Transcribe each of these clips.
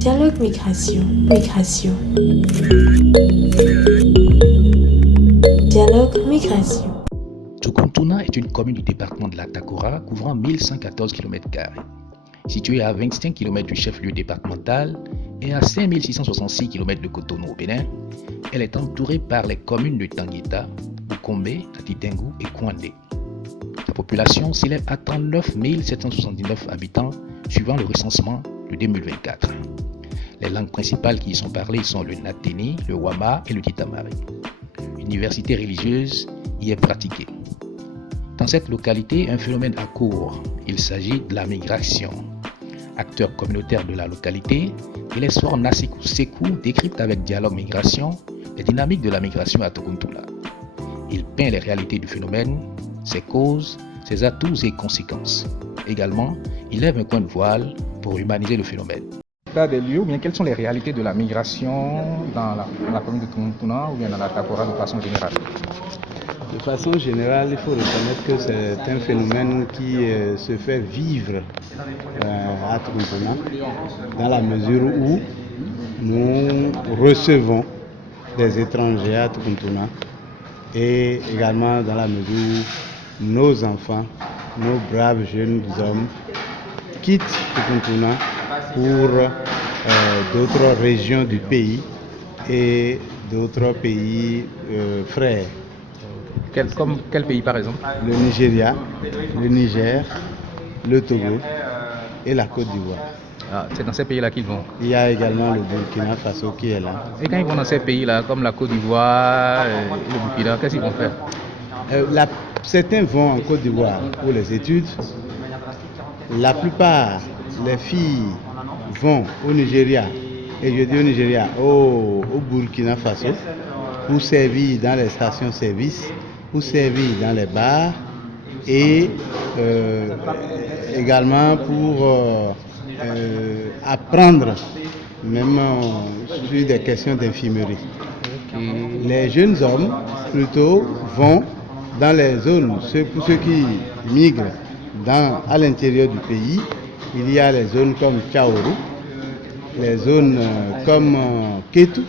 Dialogue Migration. Migration. Dialogue Migration. Tukuntuna est une commune du département de la Takora couvrant 1114 km². Située à 25 km du chef-lieu départemental et à 5666 km de Cotonou au Bénin, elle est entourée par les communes de Tanguita, Bukombe, Atitengu et Kouandé. La population s'élève à 39 779 habitants suivant le recensement de 2024. Les langues principales qui y sont parlées sont le Nateni, le Wama et le Titamari. L'université religieuse y est pratiquée. Dans cette localité, un phénomène a cours. Il s'agit de la migration. Acteur communautaire de la localité, Elesfor Nasiku Sekou décrypte avec Dialogue Migration les dynamiques de la migration à Tukuntuna. Il peint les réalités du phénomène, ses causes, ses atouts et conséquences. Également, il lève un coin de voile pour humaniser le phénomène. Des lieux, ou bien quelles sont les réalités de la migration dans la commune de Tukuntuna ou bien dans la Takora de façon générale? De façon générale, il faut reconnaître que c'est un phénomène qui se fait vivre à Tukuntuna dans la mesure où nous recevons des étrangers à Tukuntuna et également dans la mesure où nos enfants, nos braves jeunes hommes quittent Tukuntuna pour d'autres régions du pays et d'autres pays frères. Comme quel pays par exemple? Le Nigeria, le Niger, le Togo et la Côte d'Ivoire. Ah, c'est dans ces pays-là qu'ils vont. Il y a également le Burkina Faso qui est là. Et quand ils vont dans ces pays-là, comme la Côte d'Ivoire, le Burkina, qu'est-ce qu'ils vont faire? Certains vont en Côte d'Ivoire pour les études. La plupart, les filles vont au Nigeria, et je dis au Nigeria, au Burkina Faso, pour servir dans les stations-service, pour servir dans les bars et également pour apprendre même sur des questions d'infirmerie. Les jeunes hommes plutôt vont dans les zones, pour ceux qui migrent à l'intérieur du pays, il y a les zones comme Tchaourou, les zones comme Ketou,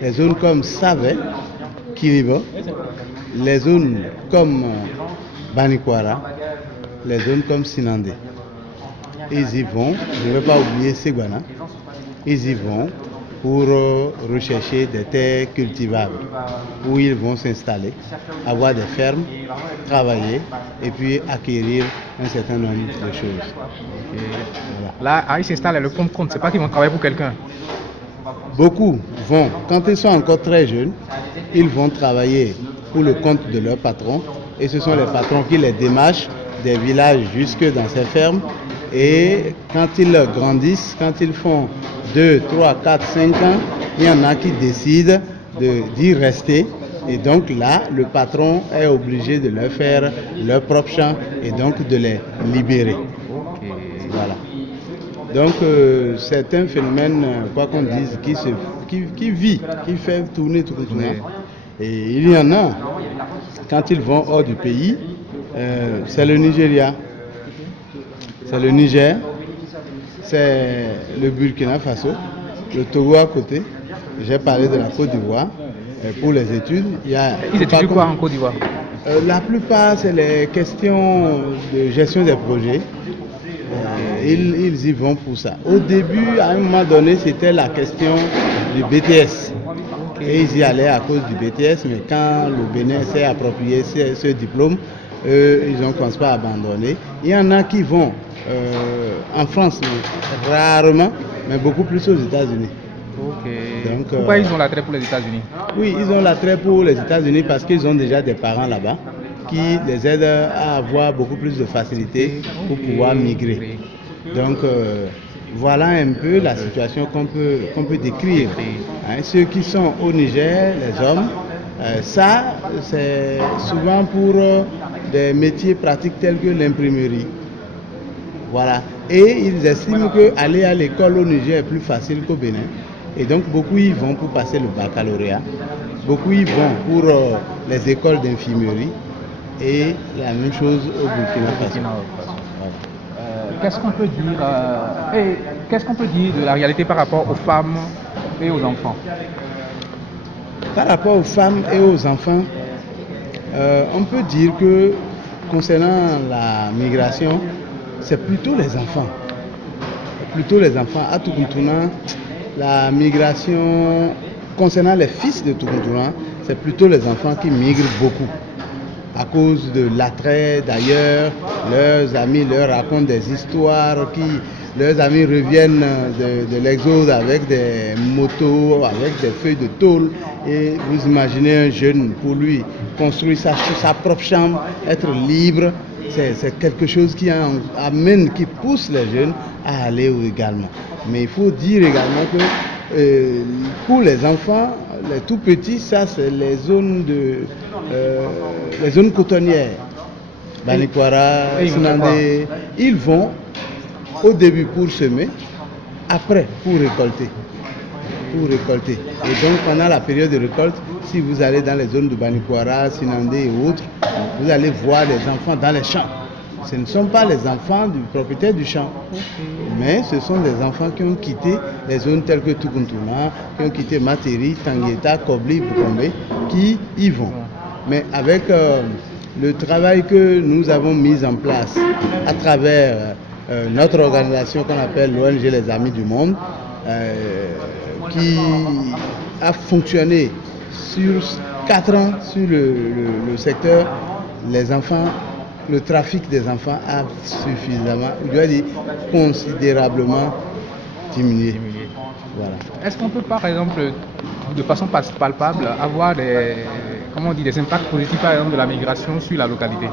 les zones comme Savé, Kiribo, les zones comme Banikwara, les zones comme Sinandé. Ils y vont, je ne vais pas oublier Seguana, ils y vont pour rechercher des terres cultivables où ils vont s'installer, avoir des fermes, travailler et puis acquérir un certain nombre de choses. Voilà. Là, ils s'installent, le compte, c'est pas qu'ils vont travailler pour quelqu'un. Beaucoup vont, quand ils sont encore très jeunes, ils vont travailler pour le compte de leur patron et ce sont les patrons qui les démarchent des villages jusque dans ces fermes. Et quand ils grandissent, quand ils font 2, 3, 4, 5 ans, il y en a qui décident d'y rester. Et donc là, le patron est obligé de leur faire leur propre champ et donc de les libérer. Voilà. Donc c'est un phénomène, quoi qu'on dise, qui vit, qui fait tourner tout le monde. Et il y en a, quand ils vont hors du pays, c'est le Nigeria. C'est le Niger, c'est le Burkina Faso, le Togo à côté. J'ai parlé de la Côte d'Ivoire pour les études. Ils étudient quoi en Côte d'Ivoire? La plupart, c'est les questions de gestion des projets. Ils y vont pour ça. Au début, à un moment donné, c'était la question du BTS. Et ils y allaient à cause du BTS, mais quand le Bénin s'est approprié ce diplôme, ils ont commencé à abandonner. Il y en a qui vont en France, rarement, mais beaucoup plus aux États-Unis. Donc, pourquoi ils ont l'attrait pour les États-Unis? Oui, ils ont l'attrait pour les États-Unis parce qu'ils ont déjà des parents là-bas qui les aident à avoir beaucoup plus de facilité pour pouvoir migrer. Donc, voilà un peu la situation qu'on peut décrire. Ceux qui sont au Niger, les hommes, ça, c'est souvent pour des métiers pratiques tels que l'imprimerie. Voilà. Et ils estiment qu'aller à l'école au Niger est plus facile qu'au Bénin. Et donc beaucoup y vont pour passer le baccalauréat. Beaucoup y vont pour les écoles d'infirmerie. Et la même chose au Burkina Faso. qu'est-ce qu'on peut dire qu'est-ce qu'on peut dire de la réalité par rapport aux femmes et aux enfants? Par rapport aux femmes et aux enfants, on peut dire que concernant la migration, c'est plutôt les enfants. Plutôt les enfants. À Tukuntuna, la migration, concernant les fils de Tukuntuna, c'est plutôt les enfants qui migrent beaucoup. À cause de l'attrait d'ailleurs, leurs amis leur racontent des histoires leurs amis reviennent de l'exode avec des motos, avec des feuilles de tôle. Et vous imaginez un jeune, pour lui, construire sa propre chambre, être libre, c'est quelque chose qui amène, qui pousse les jeunes à aller également. Mais il faut dire également que pour les enfants, les tout petits, ça c'est les zones cotonnières. Banikwara, Sinandé, ils vont au début pour semer, après pour récolter. Et donc pendant la période de récolte, si vous allez dans les zones de Banikwara, Sinandé et autres, vous allez voir les enfants dans les champs. Ce ne sont pas les enfants du propriétaire du champ, mais ce sont des enfants qui ont quitté les zones telles que Tukuntuna, qui ont quitté Materi, Tangueta, Kobli, Bukombe, qui y vont. Mais avec le travail que nous avons mis en place à travers notre organisation qu'on appelle l'ONG Les Amis du Monde, qui a fonctionné sur 4 ans sur le secteur, les enfants, le trafic des enfants a suffisamment, je dois dire, considérablement diminué. Voilà. Est-ce qu'on peut par exemple, de façon palpable, avoir des impacts positifs par exemple de la migration sur la localité?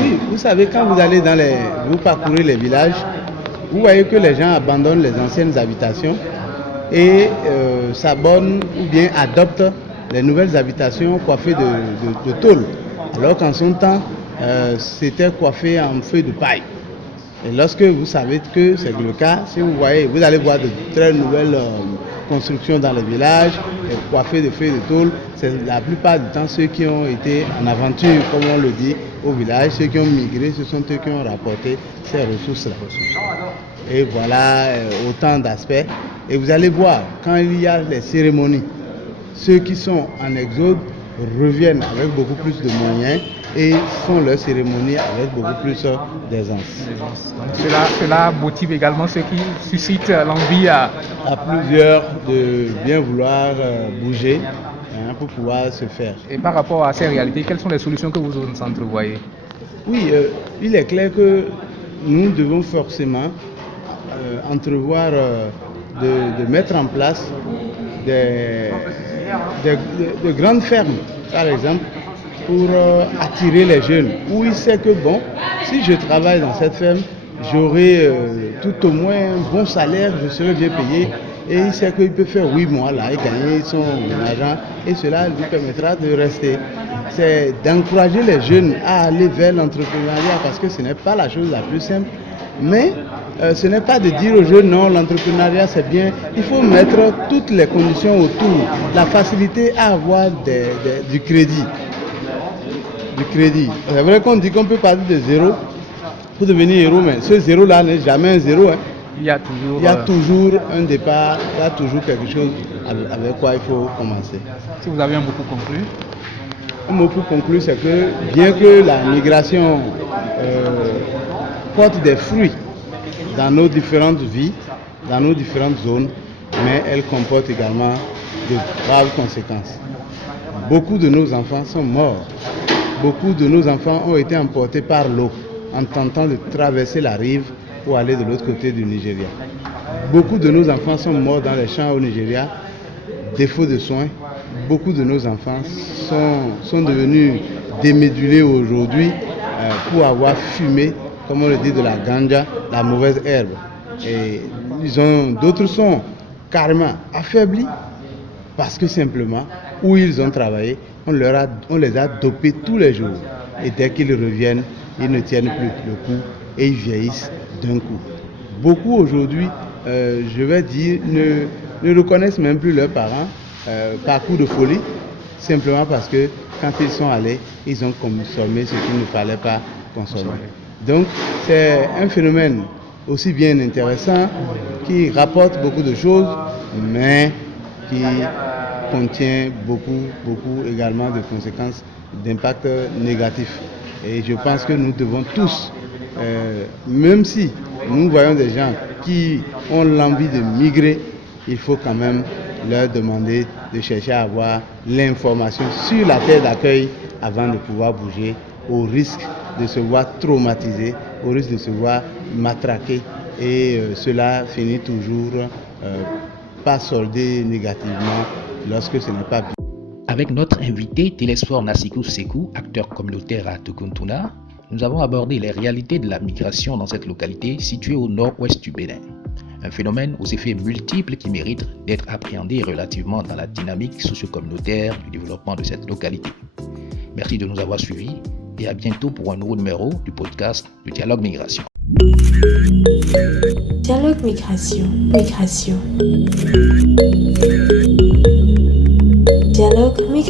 Oui, vous savez, quand vous parcourez les villages, vous voyez que les gens abandonnent les anciennes habitations et s'abonnent ou bien adoptent les nouvelles habitations coiffées de tôle. Alors qu'en son temps, c'était coiffé en feuilles de paille. Et lorsque vous savez que c'est le cas, si vous voyez, vous allez voir de très nouvelles constructions dans les villages, coiffées de feuilles de tôle. C'est la plupart du temps ceux qui ont été en aventure, comme on le dit, au village, ceux qui ont migré, ce sont eux qui ont rapporté ces ressources-là. Et voilà autant d'aspects. Et vous allez voir, quand il y a les cérémonies, ceux qui sont en exode reviennent avec beaucoup plus de moyens et font leur cérémonie avec beaucoup plus d'aisance. Cela motive également ceux qui suscitent l'envie à plusieurs de bien vouloir bouger pour pouvoir se faire. Et par rapport à ces réalités, quelles sont les solutions que vous entrevoyez? Oui, il est clair que nous devons forcément entrevoir de mettre en place de grandes fermes, par exemple, pour attirer les jeunes, où il sait que bon, si je travaille dans cette ferme, j'aurai tout au moins un bon salaire, je serai bien payé, et il sait qu'il peut faire 8 mois là et gagner son argent, et cela lui permettra de rester. C'est d'encourager les jeunes à aller vers l'entrepreneuriat, parce que ce n'est pas la chose la plus simple, mais ce n'est pas de dire aux jeunes non, l'entrepreneuriat c'est bien, il faut mettre toutes les conditions autour, la facilité à avoir du crédit. C'est vrai qu'on dit qu'on peut partir de zéro pour devenir héros, mais ce zéro-là n'est jamais un zéro. Hein. Il y a toujours un départ, il y a toujours quelque chose avec quoi il faut commencer. Si vous avez un mot pour conclure? Un mot pour conclure, c'est que bien que la migration porte des fruits dans nos différentes vies, dans nos différentes zones, mais elle comporte également de graves conséquences. Beaucoup de nos enfants sont morts. Beaucoup de nos enfants ont été emportés par l'eau en tentant de traverser la rive pour aller de l'autre côté du Nigeria. Beaucoup de nos enfants sont morts dans les champs au Nigeria, défaut de soins. Beaucoup de nos enfants sont devenus démédulés aujourd'hui pour avoir fumé, comme on le dit, de la ganja, la mauvaise herbe. Et d'autres sont carrément affaiblis parce que simplement, où ils ont travaillé, on les a dopés tous les jours. Et dès qu'ils reviennent, ils ne tiennent plus le coup et ils vieillissent d'un coup. Beaucoup aujourd'hui, je vais dire, ne reconnaissent même plus leurs parents par coup de folie, simplement parce que quand ils sont allés, ils ont consommé ce qu'il ne fallait pas consommer. Donc c'est un phénomène aussi bien intéressant, qui rapporte beaucoup de choses, mais qui contient beaucoup également de conséquences d'impact négatifs. Et je pense que nous devons tous, même si nous voyons des gens qui ont l'envie de migrer, il faut quand même leur demander de chercher à avoir l'information sur la terre d'accueil avant de pouvoir bouger, au risque de se voir traumatisé, au risque de se voir matraqué, et cela finit toujours par solder négativement lorsque ce n'est pas bien. Avec notre invité Télésphore Nassikou Sékou, acteur communautaire à Tukuntuna, nous avons abordé les réalités de la migration dans cette localité située au nord-ouest du Bénin. Un phénomène aux effets multiples qui mérite d'être appréhendé relativement dans la dynamique socio-communautaire du développement de cette localité. Merci de nous avoir suivis et à bientôt pour un nouveau numéro du podcast du Dialogue Migration. Dialogue Migration.